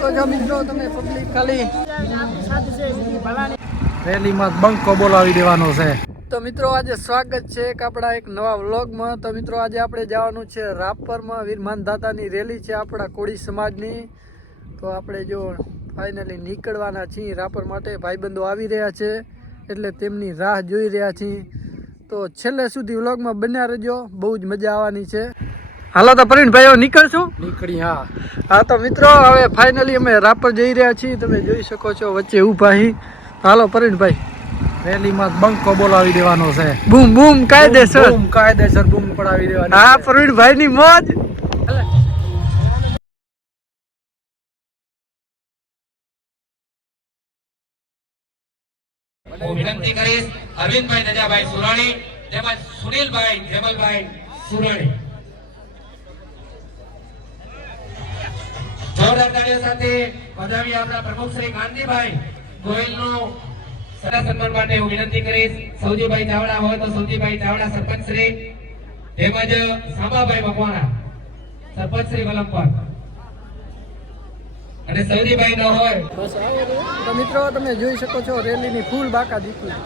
જો મિત્રો તમે પબ્લિક ખાલી રેલીમાં બંકો બોલાવી દેવાનો છે. તો મિત્રો આજે સ્વાગત છે એક આપણા એક નવા વ્લોગમાં. તો મિત્રો આજે આપણે જવાનું છે રાપરમાં. વીરમાન દાતાની રેલી છે આપણા કોળી સમાજની. તો આપણે જો ફાઇનલી નીકળવાના છીએ રાપર માટે. ભાઈબંધો આવી રહ્યા છે એટલે તેમની રાહ જોઈ રહ્યા છીએ. તો છેલ્લે સુધી વ્લોગમાં બન્યા રહેજો, બહુ જ મજા આવવાની છે. હાલો તો પ્રવીણભાઈઓ નીકળશું. નીકળી હા તો મિત્રો હવે ફાઇનલી અમે રાપર જઈ રહ્યા છીએ. તમે જોઈ શકો છો વચ્ચે ઊભા અહીં. હાલો પ્રવીણભાઈ, રેલીમાં બંકો બોલાવી દેવાનો છે. બૂમ બૂમ કાયદેસર. બૂમ કાયદેસર બૂમ પડાવી દેવાની. હા પ્રવીણભાઈ ની મોજ. હું વિનંતી કરીશ અરવિંદભાઈ નજાભાઈ સુરાણી તેમજ સુનિલભાઈ હેમલભાઈ સુરાણી જોરદાર તાળીઓ સાથે વધાવી આપણા પ્રમુખ શ્રી ગાંધીભાઈ ગોયલનું સદા સન્માન માટે હું વિનંતી કરીશ. સૌજીભાઈ ચાવડા હોય તો સૌજીભાઈ ચાવડા સરપંચ શ્રી તેમજ સાંબાભાઈ મકવાણા સરપંચ શ્રી વલમપર અને સૌજીભાઈ ન હોય તો મિત્રો તમે જોઈ શકો છો રેલીની ફૂલ બાકા દીકરી.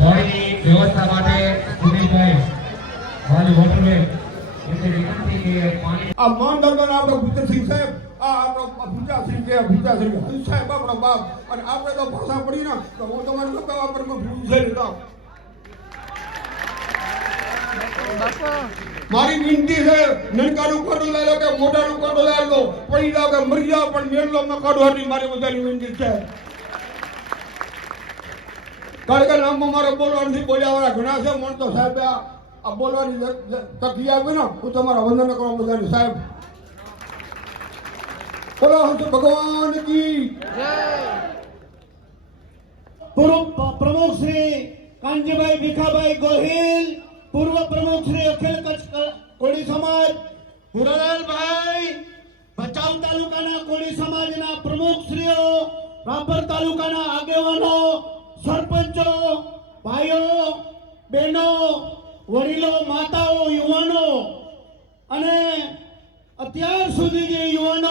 પાણીની વ્યવસ્થા માટે સુનિલભાઈ વાલી વોટરવે આ માન દરબાર આપણો ભૂતસિંહ સાહેબ, આ આપણો ભૂજાસિંહ કે ભૂજાસિંહ હંસ સાહેબ આપણો બાપ, અને આપણે તો ભાષા પડી ને તો હું તમારું શું કહેવા પર ભૂલ મારી વિનંતી છે, નનકાનું કોડું લઈ લો કે મોટાનું કોડું લઈ લો, પડી જાવ કે મરી જાવ પણ મેળલો ન કાઢવાની મારી બધાની વિનંતી છે. કારણ કે નામમાં મારે બોલવાનું નથી, બોલ્યા વાળા ઘણા છે. મને તો સાહેબ આ બોલવાની તકી આપી ને હું તમારા વંદન કરવા બધાની સાહેબ. બોલો હંસ ભગવાન કી પૂર્વ પ્રમુખ શ્રી કાનજીભાઈ ભીખાભાઈ ગોહિલ, પૂર્વ પ્રમુખ શ્રી અખિલ કચ્છ કોળી સમાજ હિરાલાલભાઈ, ભચાઉ તાલુકાના કોળી સમાજના પ્રમુખ શ્રીઓ, રાપર તાલુકાના આગેવાનો, સરપંચો, ભાઈઓ, બહેનો, વડીલો, માતાઓ, યુવાનો અને અત્યાર સુધી જે યુવાનો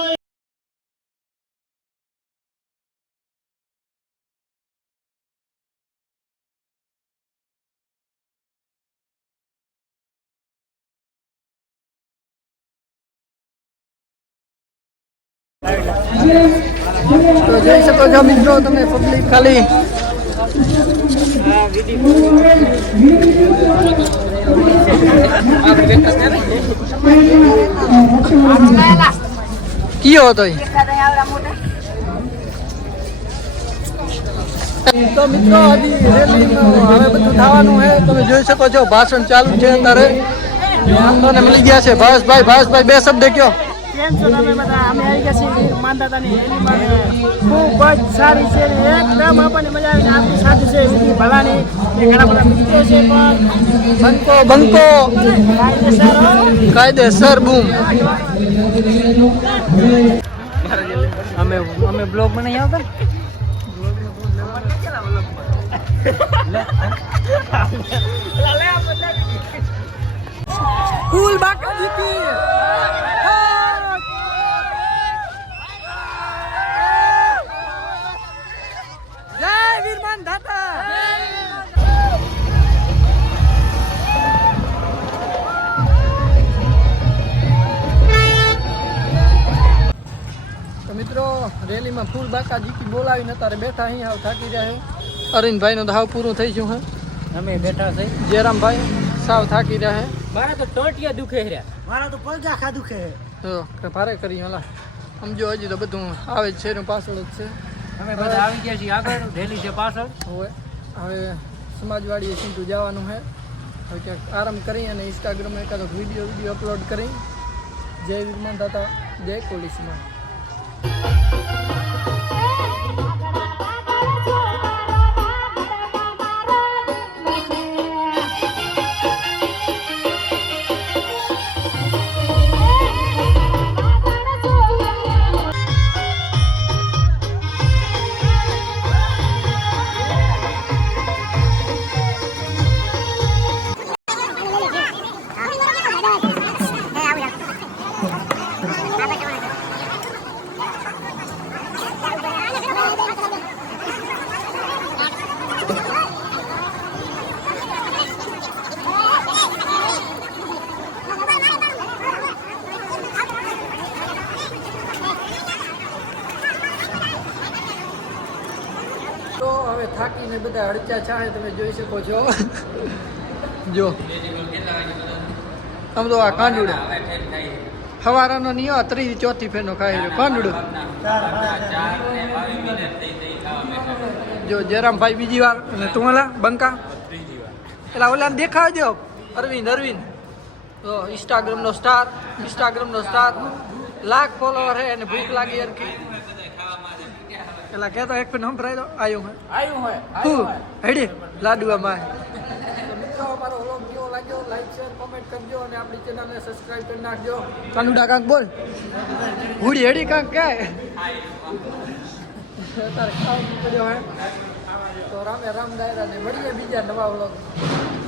તો જોઈ શકો છો મિત્રો તમે પબ્લિક ખાલી કયો હતો તો મિત્રો હજી રેલી હવે બધું થવાનું છે. તમે જોઈ શકો છો ભાષણ ચાલુ છે અત્યારે. મને મળી ગયા છે ભાવેશભાઈ બે શબ્દ કયો. કેમ છો તમે બધા? અમે આવી ગયા છીએ વીરમાનદાતાની રેલીમાં. ખૂબ જ સારી છે, એકદમ આપણને મજા આવીને આપણી સાથે છે વિધિ ભલાની ઘણા બધા મિત્રો છે. પણ બંકો કાયદેસર બૂમ. અમે બ્લોગ બનાવી આવતા ફૂલ બાકા જીતી. તો મિત્રો રેલીમાં ફૂલ બાકા જીતી બોલાવીને અત્યારે બેઠા અહીં હાવ થાકી રહ્યા છે. અરવિંદભાઈનું તો હાવ પૂરું થઈ ગયું છે. અમે બેઠા છે. જયરામભાઈ સાવ થાકી રહ્યા છે. મારા તો ટોટિયા દુખે છે, મારા તો પલજાખા દુખે છે. તો ભારે કરી હલા સમજો હજી તો બધું આવે જ છે એનું પાછળ જ છે. અમે બધા આવી ગયા છીએ આગળ, રેલી છે પાછળ. હવે સમાજવાડીએ સીધું જવાનું છે. હવે ક્યાંક આરામ કરી અને ઇન્સ્ટાગ્રામમાં એકાદો વિડીયો અપલોડ કરી. જય વીરમાન દાતા, જય કોળી સમાજ. કાકીને બધા હડચા છાણે તમે જોઈ શકો છો જો આમ તો આ કાંડુડો સવારનો નહીં હોય ત્રીજી ચોથી ફેરનો ખાઈ રહ્યો કાંડુડો જો જયરામભાઈ બીજી વાર અને તું ઓલા બંકા પેલા ઓલા દેખાડજો અરવિંદ તો ઇન્સ્ટાગ્રામનો સ્ટાર લાખ ફોલોવર હે અને ભૂખ લાગી હરકી પેલા કહેતો એક ફેર સંભળાઈ દો આવ્યું હેડી લાડુઆમાં મિત્રો અમારો વ્લોગ કેવો લાગ્યો લાઈક શેર કોમેન્ટ કરજો અને આપણી ચેનલને સબસ્ક્રાઇબ કરી નાખજો કાનુડા કાંક બોલ હુડી હેડી કાંક કાય તારે ખાવા નીકળ્યો હે તો રામે રામ દાયરા ને મળીએ બીજા નવા વ્લોગ